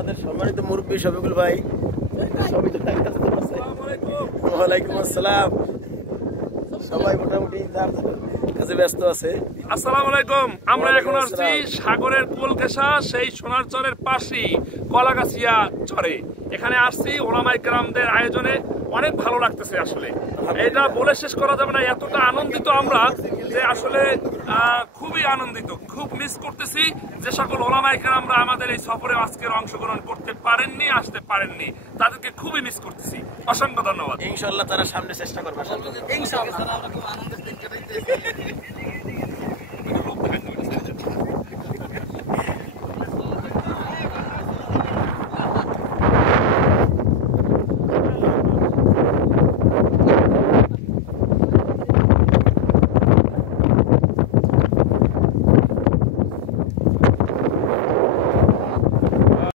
আমাদের সম্মানিত মুরব্বী শফিকুল ভাই সবই তো ওয়ালাইকুম আসসালাম। সবাই মোটামুটি তার কাছে ব্যস্ত আছে। আসসালামু আলাইকুম। আমরা এখন আসছি সাগরের কোলকেশা সেই সোনার চরের পাশেই কলাগাছিয়া চরে। এখানে আসছি ওলামায়ে কেরামদের আয়োজনে, অনেক ভালো লাগতেছে। আসলে এটা বলে শেষ করা যাবে না, এতটা আনন্দিত আমরা যে আসলে খুবই আনন্দিত। খুব মিস করতেছি যে সকল ওলামায়ে কেরামরা আমাদের এই সফরে আজকের অংশগ্রহণ করতে পারেননি, আসতে পারেননি, তাদেরকে খুবই মিস করতেছি। অসংখ্য ধন্যবাদ। ইনশাআল্লাহ তারা সামনে চেষ্টা করবে। ইনশাআল্লাহ।